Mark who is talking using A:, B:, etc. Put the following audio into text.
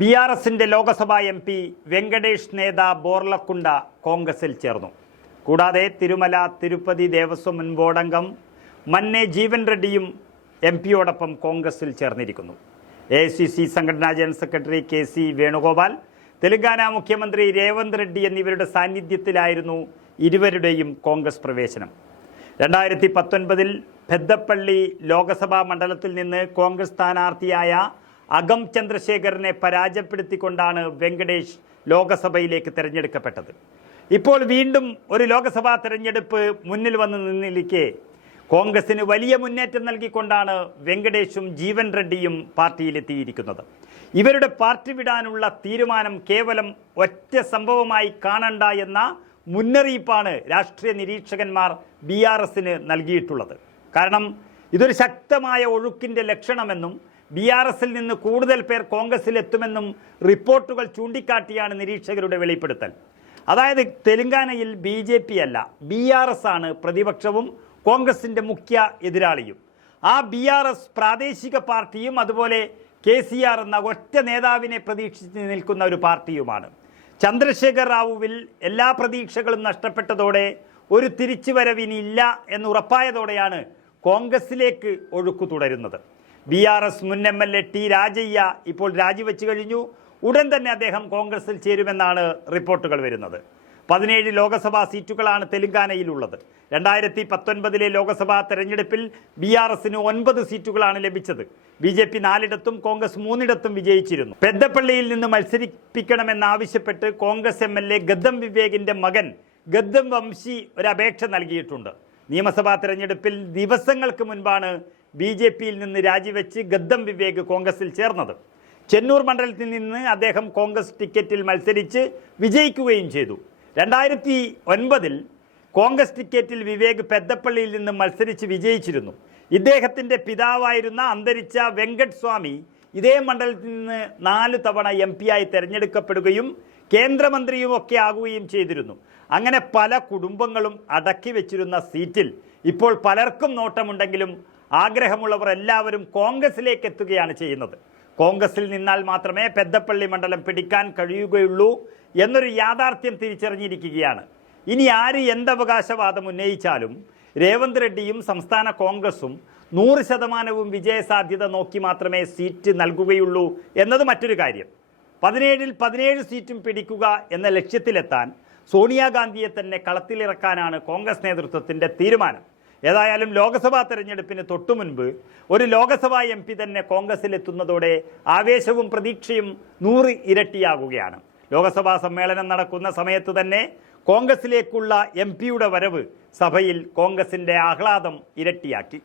A: B R എസിന്റെ ലോക്സഭാ M P Venkatesh Netha Borlakunta കോൺഗ്രസിൽ ചേർന്നു. കൂടാതെ തിരുമല തിരുപ്പതി ദേവസ്വം മുൻ ബോർഡംഗം മന്നെ ജീവൻ റെഡ്ഡിയും എം പിയോടൊപ്പം കോൺഗ്രസിൽ ചേർന്നിരിക്കുന്നു. എ സി സി സംഘടനാ general secretary K C Venugopal Telangana മുഖ്യമന്ത്രി രേവന്ത് റെഡ്ഡി എന്നിവരുടെ സാന്നിധ്യത്തിലായിരുന്നു ഇരുവരുടെയും കോൺഗ്രസ് പ്രവേശനം. രണ്ടായിരത്തി പത്തൊൻപതിൽ പെద్దപ്പള്ളി ലോക്സഭാ മണ്ഡലത്തിൽ നിന്ന് കോൺഗ്രസ് സ്ഥാനാർത്ഥിയായ അകം ചന്ദ്രശേഖരനെ പരാജയപ്പെടുത്തിക്കൊണ്ടാണ് വെങ്കടേഷ് ലോകസഭയിലേക്ക് തിരഞ്ഞെടുക്കപ്പെട്ടത്. ഇപ്പോൾ വീണ്ടും ഒരു ലോക്സഭാ തെരഞ്ഞെടുപ്പ് മുന്നിൽ വന്ന് നിന്നിരിക്കെ കോൺഗ്രസിന് വലിയ മുന്നേറ്റം നൽകിക്കൊണ്ടാണ് വെങ്കടേഷും ജീവൻ റെഡ്ഡിയും പാർട്ടിയിലെത്തിയിരിക്കുന്നത്. ഇവരുടെ പാർട്ടി വിടാനുള്ള തീരുമാനം കേവലം ഒറ്റ സംഭവമായി കാണണ്ട എന്ന മുന്നറിയിപ്പാണ് രാഷ്ട്രീയ നിരീക്ഷകന്മാർ ബി ആർ എസിന് നൽകിയിട്ടുള്ളത്. കാരണം ഇതൊരു ശക്തമായ ഒഴുക്കിന്റെ ലക്ഷണമെന്നും ബി ആർ എസിൽ നിന്ന് കൂടുതൽ പേർ കോൺഗ്രസിൽ എത്തുമെന്നും റിപ്പോർട്ടുകൾ ചൂണ്ടിക്കാട്ടിയാണ് നിരീക്ഷകരുടെ വെളിപ്പെടുത്തൽ. അതായത് തെലങ്കാനയിൽ ബി ജെ പി അല്ല ബി ആർ എസ് ആണ് പ്രതിപക്ഷവും കോൺഗ്രസിന്റെ മുഖ്യ എതിരാളിയും. ആ ബി ആർ എസ് പ്രാദേശിക പാർട്ടിയും അതുപോലെ കെ സി ആർ എന്ന ഒറ്റ നേതാവിനെ പ്രതീക്ഷിച്ച് നിൽക്കുന്ന ഒരു പാർട്ടിയുമാണ്. ചന്ദ്രശേഖർ റാവുവിൽ എല്ലാ പ്രതീക്ഷകളും നഷ്ടപ്പെട്ടതോടെ ഒരു തിരിച്ചുവരവിനില്ല എന്ന് ഉറപ്പായതോടെയാണ് കോൺഗ്രസിലേക്ക് ഒഴുക്കു തുടരുന്നത്. ബി ആർ എസ് മുൻ M L A T Rajaiah ഇപ്പോൾ രാജിവെച്ചു കഴിഞ്ഞു. ഉടൻ തന്നെ അദ്ദേഹം കോൺഗ്രസിൽ ചേരുമെന്നാണ് റിപ്പോർട്ടുകൾ വരുന്നത്. പതിനേഴ് ലോക്സഭാ സീറ്റുകളാണ് തെലങ്കാനയിലുള്ളത്. രണ്ടായിരത്തി പത്തൊൻപതിലെ ലോക്സഭാ തെരഞ്ഞെടുപ്പിൽ ബി ആർ എസിന് ഒൻപത് സീറ്റുകളാണ് ലഭിച്ചത്. ബി ജെ പി നാലിടത്തും കോൺഗ്രസ് മൂന്നിടത്തും വിജയിച്ചിരുന്നു. പെద్దപ്പള്ളിയിൽ നിന്ന് മത്സരിപ്പിക്കണമെന്നാവശ്യപ്പെട്ട് Congress M L A Gaddam വിവേകിന്റെ മകൻ ഗദ്ദം വംശി ഒരു അപേക്ഷ നൽകിയിട്ടുണ്ട്. നിയമസഭാ തെരഞ്ഞെടുപ്പിൽ ദിവസങ്ങൾക്ക് മുൻപാണ് ബി ജെ പിയിൽ നിന്ന് രാജിവെച്ച് ഗദ്ദം വിവേക് കോൺഗ്രസിൽ ചേർന്നത്. ചെന്നൂർ മണ്ഡലത്തിൽ നിന്ന് അദ്ദേഹം കോൺഗ്രസ് ടിക്കറ്റിൽ മത്സരിച്ച് വിജയിക്കുകയും ചെയ്തു. രണ്ടായിരത്തി ഒൻപതിൽ കോൺഗ്രസ് ടിക്കറ്റിൽ വിവേക് പെద్దപ്പള്ളിയിൽ നിന്ന് മത്സരിച്ച് വിജയിച്ചിരുന്നു. ഇദ്ദേഹത്തിന്റെ പിതാവായിരുന്ന അന്തരിച്ച വെങ്കട് സ്വാമി ഇതേ മണ്ഡലത്തിൽ നിന്ന് നാല് തവണ എം ആയി തിരഞ്ഞെടുക്കപ്പെടുകയും കേന്ദ്രമന്ത്രിയും ഒക്കെ ആകുകയും ചെയ്തിരുന്നു. അങ്ങനെ പല കുടുംബങ്ങളും അടക്കി വെച്ചിരുന്ന സീറ്റിൽ ഇപ്പോൾ പലർക്കും നോട്ടമുണ്ടെങ്കിലും ആഗ്രഹമുള്ളവർ എല്ലാവരും കോൺഗ്രസിലേക്ക് എത്തുകയാണ് ചെയ്യുന്നത്. കോൺഗ്രസിൽ നിന്നാൽ മാത്രമേ പെദ്ദപ്പള്ളി മണ്ഡലം പിടിക്കാൻ കഴിയുകയുള്ളൂ എന്നൊരു യാഥാർത്ഥ്യം തിരിച്ചറിഞ്ഞിരിക്കുകയാണ്. ഇനി ആര് എന്തവകാശവാദം ഉന്നയിച്ചാലും രേവന്ത് റെഡ്ഡിയും സംസ്ഥാന കോൺഗ്രസും നൂറ് ശതമാനവും വിജയസാധ്യത നോക്കി മാത്രമേ സീറ്റ് നൽകുകയുള്ളൂ എന്നത് മറ്റൊരു കാര്യം. പതിനേഴിൽ പതിനേഴ് സീറ്റും പിടിക്കുക എന്ന ലക്ഷ്യത്തിലെത്താൻ സോണിയാഗാന്ധിയെ തന്നെ കളത്തിലിറക്കാനാണ് കോൺഗ്രസ് നേതൃത്വത്തിന്റെ തീരുമാനം. ഏതായാലും ലോക്സഭാ തെരഞ്ഞെടുപ്പിന് തൊട്ടു മുൻപ് ഒരു ലോക്സഭാ എം പി തന്നെ കോൺഗ്രസിലെത്തുന്നതോടെ ആവേശവും പ്രതീക്ഷയും നൂറ് ഇരട്ടിയാകുകയാണ്. ലോക്സഭാ സമ്മേളനം നടക്കുന്ന സമയത്ത് തന്നെ കോൺഗ്രസിലേക്കുള്ള എം പിയുടെ വരവ് സഭയിൽ കോൺഗ്രസിന്റെ ആഹ്ലാദം ഇരട്ടിയാക്കി.